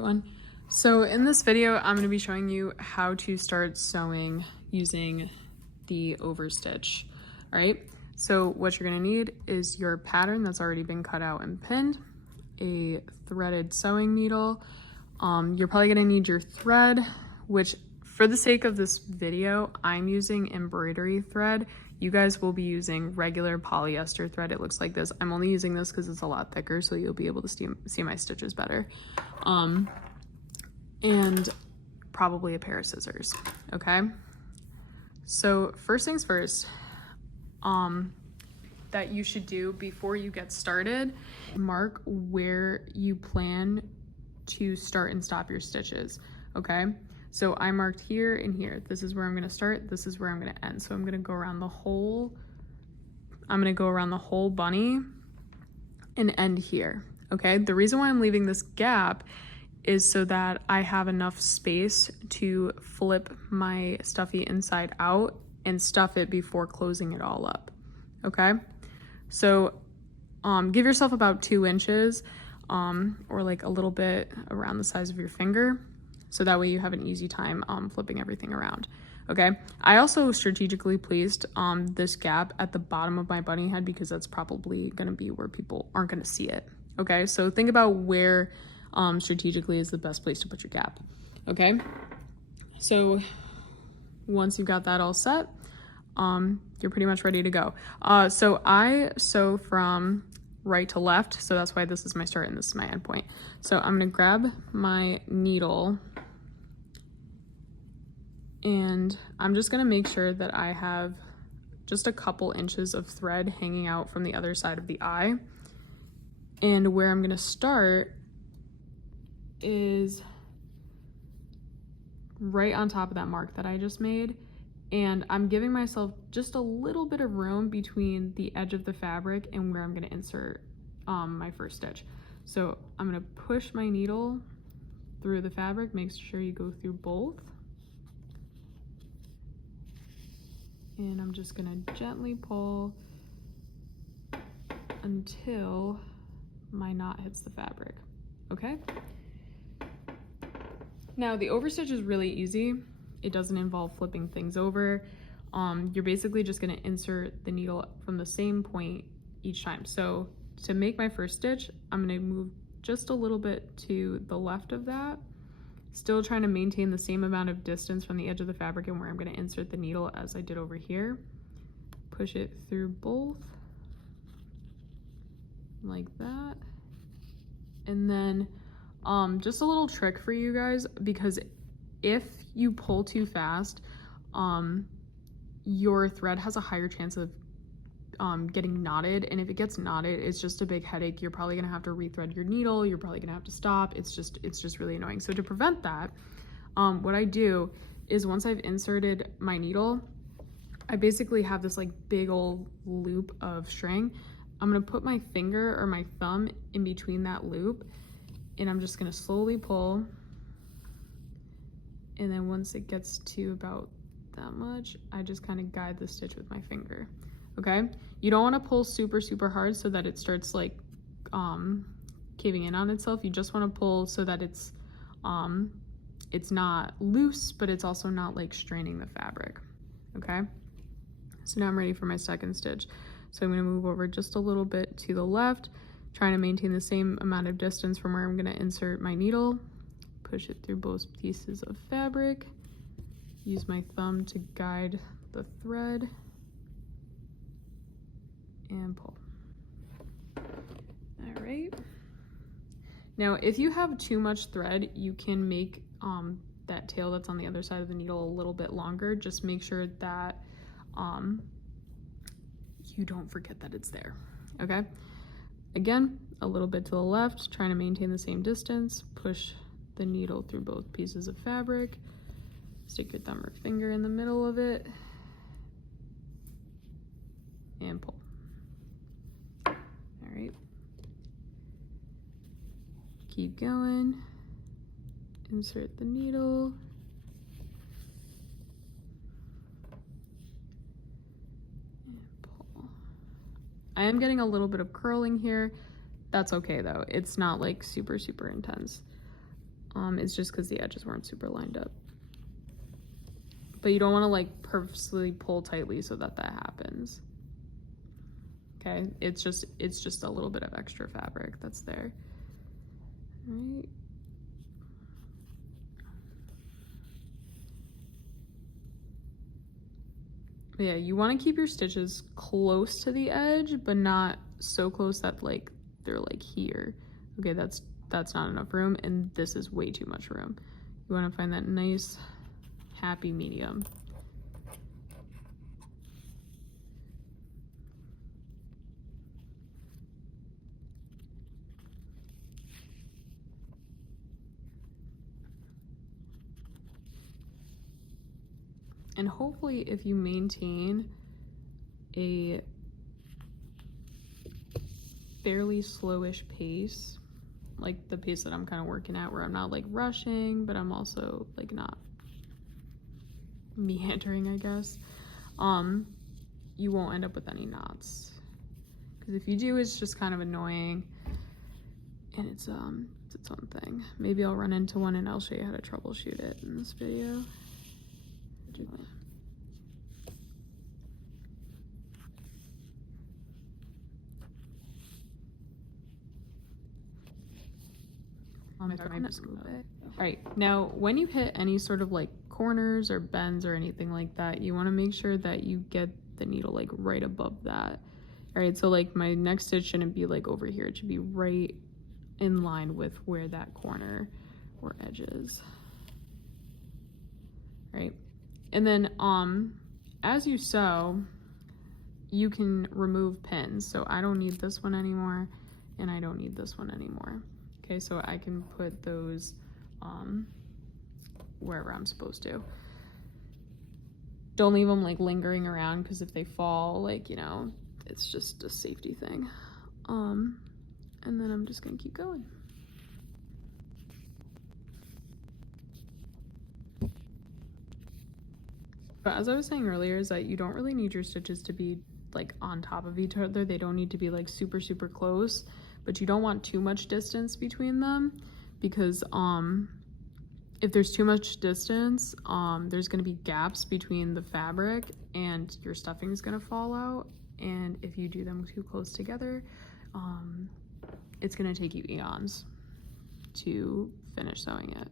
everyone. So in this video, I'm going to be showing you how to start sewing using the Overstitch. All right, so what you're going to need is your pattern that's already been cut out and pinned, a threaded sewing needle. You're probably going to need your thread, which for the sake of this video, I'm using embroidery thread. You guys will be using regular polyester thread. It looks like this. I'm only using this because it's a lot thicker, so you'll be able to see my stitches better. And probably a pair of scissors, okay? So first things first, that you should do before you get started, mark where you plan to start and stop your stitches, okay? So I marked here and here. This is where I'm gonna start, this is where I'm gonna end. So I'm gonna go around the whole bunny and end here, okay? The reason why I'm leaving this gap is so that I have enough space to flip my stuffy inside out and stuff it before closing it all up, okay? So give yourself about 2 inches or like a little bit around the size of your finger, so that way you have an easy time flipping everything around, okay? I also strategically placed this gap at the bottom of my bunny head because that's probably gonna be where people aren't gonna see it, okay? So think about where strategically is the best place to put your gap, okay? So once you've got that all set, you're pretty much ready to go. So I sew from right to left, so that's why this is my start and this is my end point. So I'm gonna grab my needle and I'm just gonna make sure that I have just a couple inches of thread hanging out from the other side of the eye. And where I'm gonna start is right on top of that mark that I just made, and I'm giving myself just a little bit of room between the edge of the fabric and where I'm going to insert my first stitch. So I'm going to push my needle through the fabric, make sure you go through both, and I'm just going to gently pull until my knot hits the fabric, okay? Now the overstitch is really easy. It doesn't involve flipping things over. You're basically just gonna insert the needle from the same point each time. So to make my first stitch, I'm gonna move just a little bit to the left of that, still trying to maintain the same amount of distance from the edge of the fabric and where I'm gonna insert the needle as I did over here. Push it through both, like that. And then just a little trick for you guys, because if you pull too fast, your thread has a higher chance of getting knotted, and if it gets knotted, it's just a big headache. You're probably gonna have to rethread your needle, you're probably gonna have to stop. It's just really annoying. So to prevent that, what I do is once I've inserted my needle, I basically have this like big old loop of string. I'm gonna put my finger or my thumb in between that loop, and I'm just gonna slowly pull, and then once it gets to about that much, I just kind of guide the stitch with my finger, okay? You don't wanna pull super hard so that it starts like caving in on itself. You just wanna pull so that it's not loose, but it's also not like straining the fabric, okay? So now I'm ready for my second stitch. So I'm gonna move over just a little bit to the left, trying to maintain the same amount of distance from where I'm gonna insert my needle, push it through both pieces of fabric, use my thumb to guide the thread, and pull. All right. Now, if you have too much thread, you can make that tail that's on the other side of the needle a little bit longer. Just make sure that you don't forget that it's there, okay? Again, a little bit to the left, trying to maintain the same distance, push the needle through both pieces of fabric, stick your thumb or finger in the middle of it, and pull. All right. Keep going, insert the needle, I am getting a little bit of curling here. That's okay though. It's not like super intense. It's just because the edges weren't super lined up. But you don't want to like purposely pull tightly so that happens. Okay, it's just a little bit of extra fabric that's there. All right. But yeah, you want to keep your stitches close to the edge, but not so close that like they're like here. Okay, that's not enough room, and this is way too much room. You want to find that nice happy medium. And hopefully if you maintain a fairly slowish pace, like the pace that I'm kind of working at, where I'm not like rushing, but I'm also like not meandering, I guess, you won't end up with any knots. Because if you do, it's just kind of annoying, and it's its own thing. Maybe I'll run into one and I'll show you how to troubleshoot it in this video. All right, now when you hit any sort of like corners or bends or anything like that, you want to make sure that you get the needle like right above that. All right, so like my next stitch shouldn't be like over here, it should be right in line with where that corner or edge is. Right, and then as you sew, you can remove pins. So I don't need this one anymore, and I don't need this one anymore. Okay, so I can put those wherever I'm supposed to. Don't leave them like lingering around, because if they fall, like, you know, it's just a safety thing. And then I'm just gonna keep going. But as I was saying earlier, is that you don't really need your stitches to be like on top of each other. They don't need to be like super close, but you don't want too much distance between them, because if there's too much distance, there's going to be gaps between the fabric and your stuffing is going to fall out. And if you do them too close together, it's going to take you eons to finish sewing it.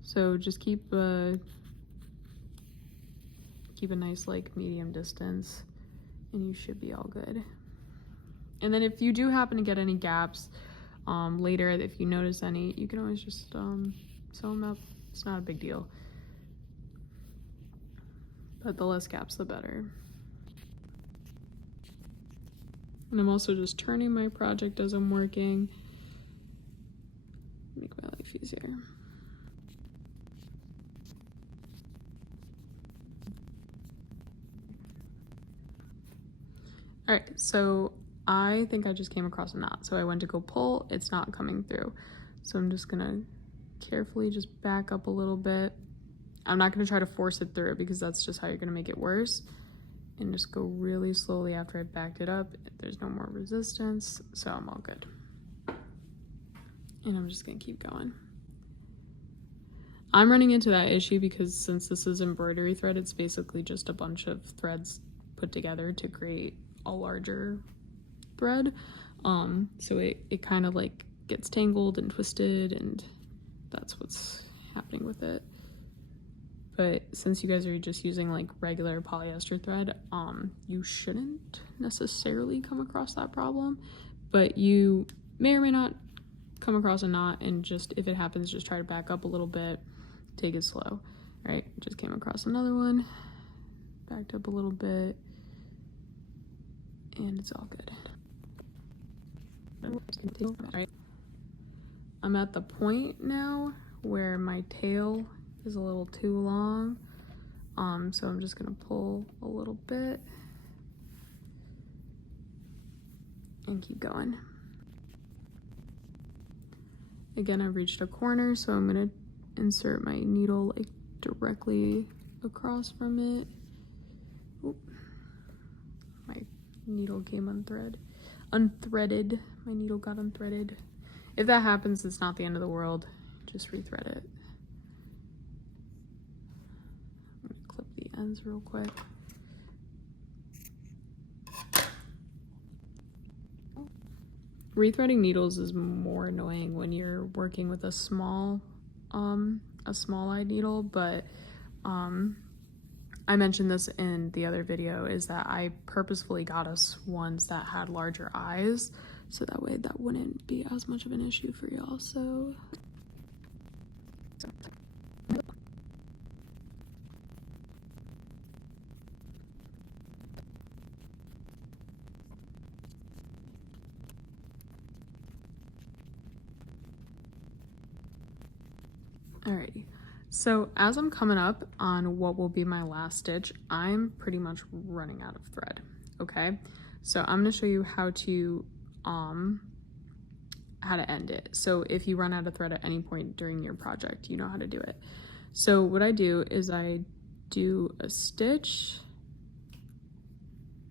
So just keep a nice like medium distance, and you should be all good. And then if you do happen to get any gaps later, if you notice any, you can always just sew them up. It's not a big deal, but the less gaps the better. And I'm also just turning my project as I'm working, make my life easier. All right, so I think I just came across a knot. So I went to go pull, it's not coming through. So I'm just gonna carefully just back up a little bit. I'm not gonna try to force it through, because that's just how you're gonna make it worse. And just go really slowly after I backed it up. There's no more resistance, so I'm all good. And I'm just gonna keep going. I'm running into that issue because since this is embroidery thread, it's basically just a bunch of threads put together to create a larger thread. So it kind of like gets tangled and twisted, and that's what's happening with it. But since you guys are just using like regular polyester thread, you shouldn't necessarily come across that problem, but you may or may not come across a knot, and just if it happens, just try to back up a little bit, take it slow. All right, just came across another one, backed up a little bit, and it's all good. All right, I'm at the point now where my tail is a little too long, so I'm just gonna pull a little bit and keep going. Again, I've reached a corner, so I'm gonna insert my needle like directly across from it. Oop. My needle came unthreaded. My needle got unthreaded. If that happens, it's not the end of the world. just rethread it. I'm gonna clip the ends real quick. Rethreading needles is more annoying when you're working with a small eyed needle, but I mentioned this in the other video, is that I purposefully got us ones that had larger eyes, so that way that wouldn't be as much of an issue for y'all. So alrighty, so as I'm coming up on what will be my last stitch, I'm pretty much running out of thread, okay? So I'm gonna show you how to end it. So if you run out of thread at any point during your project, you know how to do it. So what I do is I do a stitch,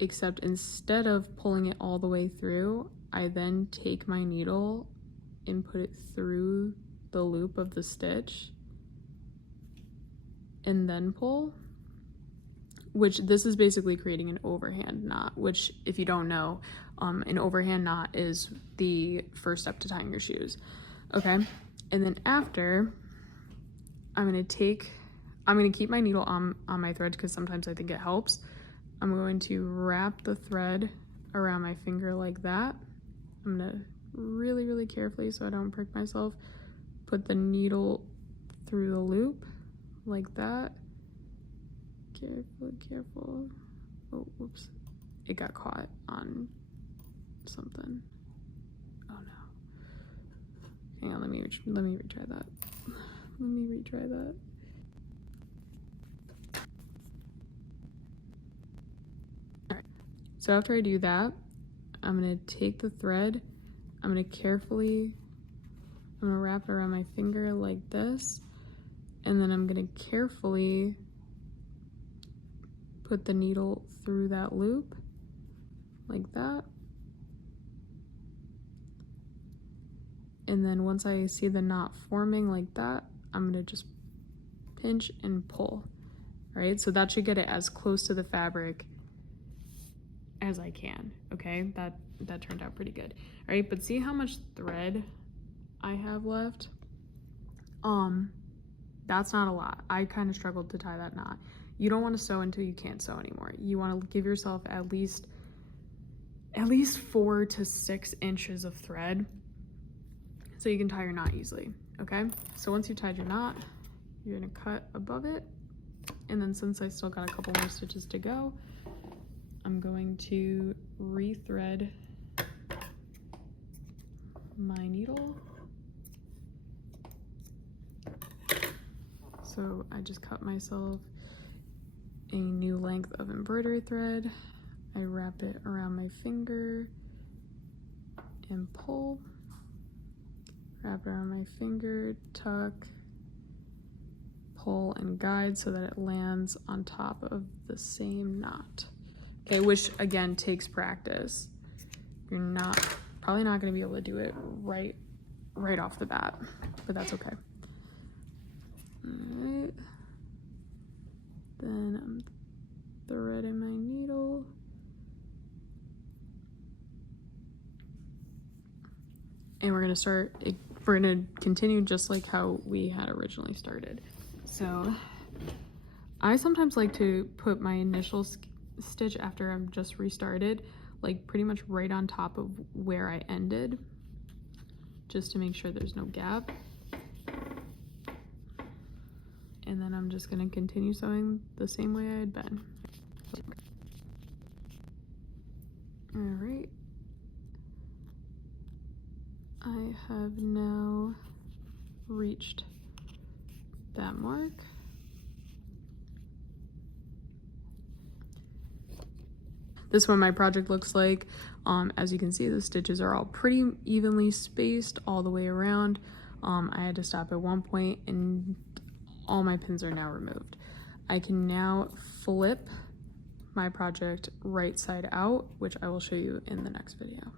except instead of pulling it all the way through, I then take my needle and put it through the loop of the stitch and then pull, which this is basically creating an overhand knot, which if you don't know, an overhand knot is the first step to tying your shoes, okay? And then after, I'm gonna keep my needle on my thread because sometimes I think it helps. I'm going to wrap the thread around my finger like that. I'm gonna really, really carefully, so I don't prick myself, put the needle through the loop like that. Careful, careful. Oh, whoops. It got caught on something. Oh no. Hang on, let me retry that. Let me retry that. Alright. So after I do that, I'm gonna take the thread, I'm gonna wrap it around my finger like this, and then I'm gonna carefully put the needle through that loop like that. And then once I see the knot forming like that, I'm gonna just pinch and pull. All right, so that should get it as close to the fabric as I can, okay? That turned out pretty good. All right, but see how much thread I have left? That's not a lot. I kind of struggled to tie that knot. You don't want to sew until you can't sew anymore. You want to give yourself at least 4 to 6 inches of thread so you can tie your knot easily, okay? So once you've tied your knot, you're gonna cut above it, and then since I still got a couple more stitches to go, I'm going to rethread my needle. So I just cut myself a new length of embroidery thread. I wrap it around my finger and pull. Wrap it around my finger, tuck, pull, and guide so that it lands on top of the same knot. Okay, which again takes practice. You're probably not gonna be able to do it right off the bat, but that's okay. All right. Then I'm threading my needle. And we're gonna continue just like how we had originally started. So I sometimes like to put my initial stitch after I'm just restarted, like pretty much right on top of where I ended, just to make sure there's no gap. And then I'm just gonna continue sewing the same way I had been. All right. I have now reached that mark. This is what my project looks like. As you can see, the stitches are all pretty evenly spaced all the way around. I had to stop at one point and all my pins are now removed. I can now flip my project right side out, which I will show you in the next video.